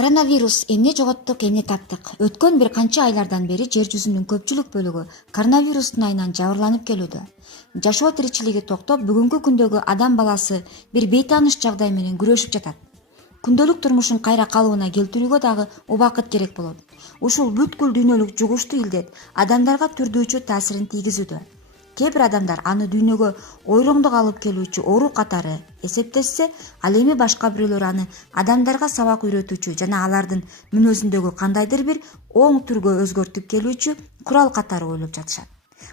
Коронавирус эмне жоготтук, эмне таптык? Өткөн бир канча айлардан бери жер жүзүнүн көпчүлүк бөлүгү коронавирустун айынан жабырланып келүүдө. Жашоо тиричилиги токтоп, бүгүнкү күндөгү адам баласы бир бейтааныш жагдай менен күрөшүп жатат. Күндөлүк турмушун кайра калыбына келтирүүгө дагы убакыт керек болот. Ушул бүткүл дүйнөлүк жугуштуу илдет адамдарга түрдүүчү таасирин тийгизүүдө. Кээ бир адамдар аны дүйнөгө ойроңдук алып келүүчү оору катары эсептешсе, ал эми башка бирөөлөр аны адамдарга сабак үйрөтүүчү жана алардын мүнөзүндөгү кандайдыр бир оң түргө өзгөртүп келүүчү курал катары ойлоп жатышат.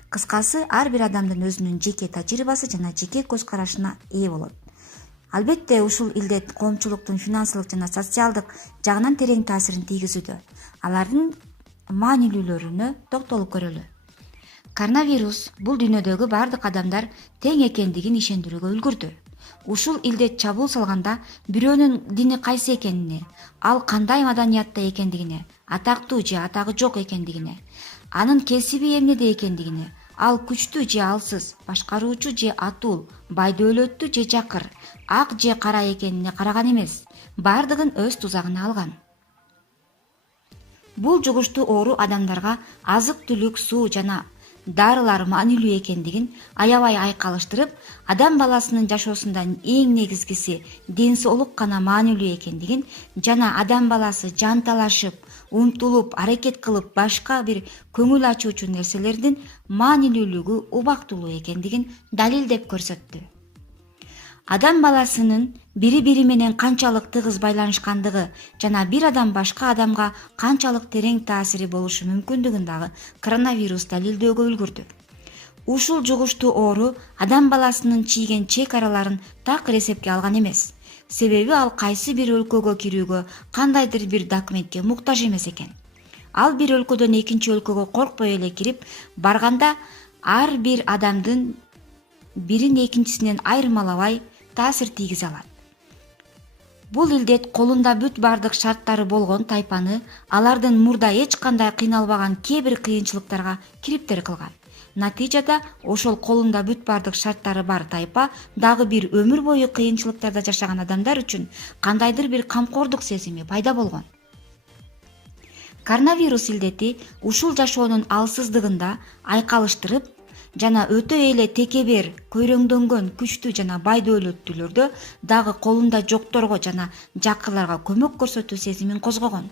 Кыскасы, ар бир адамдын өзүнүн жеке тажрыйбасы жана жеке көз карашына ээ болот. Албетте, ушул илдет коомчулуктун финансылык жана социалдык жагынан терең таасирин тийгизүүдө. Алардын маанилүүлөрүнө токтолуп көрөлү. Коронавирус бул дүйнөдөгү бардык адамдар тең экендигин ишендирүүгө үлгүрдү. Ушул илдет чабуул салганда бирөөнүн дини кайсы экенине, ал кандай маданиятта экендигине, атактуу же атагы жок экендигине, анын кесиби эмнеде экендигине, ал күчтүү же алсыз, башкаруучу же атул, байдөөлөттүү же жакыр, ак же кара экенине караган эмес, бардыгын өз тузагына алган. Бул жугуштуу оору адамдарга азык-түлүк, суу жана дарылар маанилүү экендигин аябай айкалыштырып, адам баласынын жашоосунда эң негизгиси ден соолук гана маанилүү экендигин жана адам баласы жанталашып, умтулуп, аракет кылып башка бир көңүл ачуучу нерселердин маанилүүлүгү убактылуу экендигин далилдеп көрсөттү. Адам баласынын бири-бири менен канчалык тыгыз байланышкандыгы жана бир адам башка адамга канчалык терең таасири болушу мүмкүндүгүн дагы коронавирус далилдөөгө үлгүрдү. Ушул жугуштуу оору адам баласынын чийген чек араларын такыр эсепке алган эмес. Себеби ал кайсы бир өлкөгө кирүүгө кандайдыр бир документке муктаж эмес экен. Ал бир өлкөдөн экинчи өлкөгө коркпой эле кирип барганда ар бир адамдын бирин экинчисинен айырмалабай таасир тийгизе алат. Бул илдет колунда бүт бардык шарттары болгон тайпаны алардын мурда эч кандай кыйналбаган кээ бир кыйынчылыктарга кириптер кылган. Натыйжада ошол колунда бүт бардык шарттары бар тайпа дагы бир өмүр бою кыйынчылыктарда жашаган адамдар үчүн кандайдыр бир камкордук сезими пайда болгон. Коронавирус илдети ушул жашоонун алсыздыгында айкалыштырып жана өтө эле текебер, көйрөңдөнгөн, күчтүү жана байдөөлөттүүлөрдө дагы колунда жокторго жана жакырларга көмөк көрсөтүү сезимин козгогон.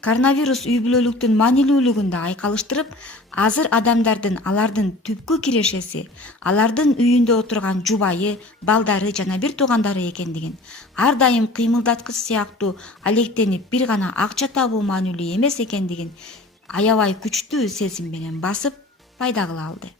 Коронавирус үй бүлөлүктүн маанилүүлүгүн да айкалыштырып, азыр адамдардын алардын түпкү кирешеси алардын үйүндө отурган жубайы, балдары жана бир туугандары экендигин, ар дайым кыймылдаткыч сыяктуу алектенип бир гана акча табуу маанилүү эмес экендигин аябай күчтүү сезим менен басып пайда кыла алды.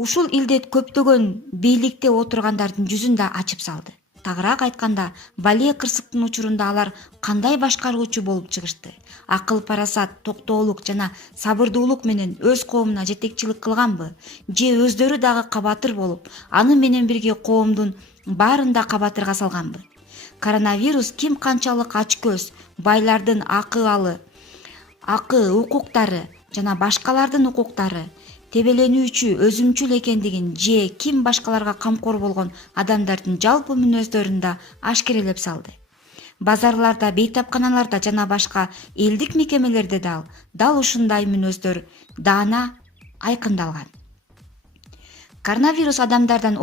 Ушул илдет көптөгөн бийликте отургандардын жүзүн да ачып салды. Тагыраак айтканда, бале кырсыктын учурунда алар кандай башкаруучу болуп чыгышты? Акыл парасат, токтоолук жана сабырдуулук менен өз коомуна жетекчилик кылганбы? Же өздөрү дагы кабатыр болуп, аны менен бирге коомдун баарын да кабатырга салганбы? Коронавирус ким канчалык ачкөз, байлардын акы, укуктары жана башкалардын укуктары тебеленүүчү, өзүмчүл экендигин же ким башкаларга камкор болгон адамдардын жалпы мүнөздөрүн да ашкерелеп салды. Базарларда, бейтапканаларда жана башка элдик мекемелерде дал ушундай мүнөздөр даана айкындалган. Коронавирус адамдардан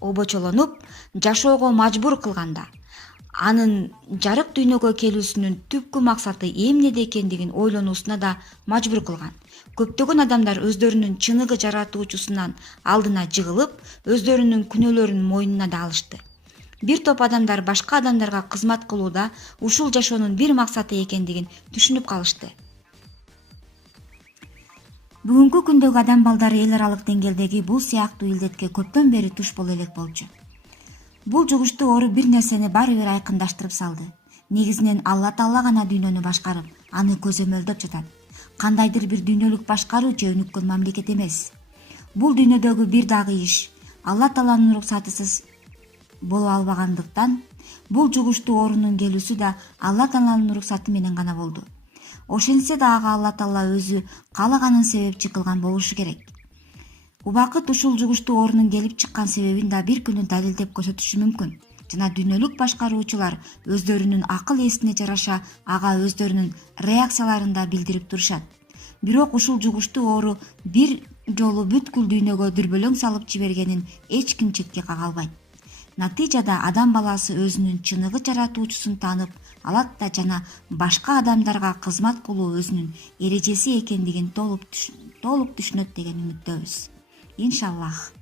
обочолонуп, жашоого мажбур кылганда, анын жарык дүйнөгө келүүсүнүн түпкү максаты эмнеде экендигин ойлонуусуна да мажбур кылган. Көптөгөн адамдар өздөрүнүн чыныгы жаратуучусунан алдына жыгылып, өздөрүнүн күнөөлөрүн мойнуна да алышты. Бир топ адамдар башка адамдарга кызмат кылууда ушул жашоонун бир максаты экендигин түшүнүп калышты. Бүгүнкү күндөгү адам балдары эл аралык деңгээлдеги бул сыяктуу илдетке көптөн бери туш боло элек болчу. Бул жугуштуу оору бир нерсени баары бир айкындаштырып салды. Негизинен Алла Таала гана дүйнөнү башкарып, аны көзөмөлдөп жатат. Кандайдыр бир дүйнөлүк башкаруу же өнүккөн мамлекет эмес. Бул дүйнөдөгү бир дагы иш Алла Тааланын уруксатысыз боло албагандыктан, бул жугуштуу оорунун келүүсү да Алла Тааланын уруксаты менен гана болду. Ошентсе да ага Алла Таала өзү каалаганын себепчи кылган болушу керек. Убакыт ушул жугуштуу оорунун келип чыккан себебин да бир күнү далилдеп көрсөтүшү мүмкүн. жана дүйнөлүк башкаруучулар өздөрүнүн акыл эсине жараша ага өздөрүнүн реакцияларын да билдирип турушат. Бирок ушул жугуштуу оору бир жолу бүткүл дүйнөгө дүрбөлөң салып жибергенин эч ким четке кага албайт. Натыйжада адам баласы өзүнүн чыныгы жаратуучусун таанып алат да жана башка адамдарга кызмат кылуу өзүнүн эрежеси экендигин толук түшүнөт деген үмүттөбүз. Иншаллах.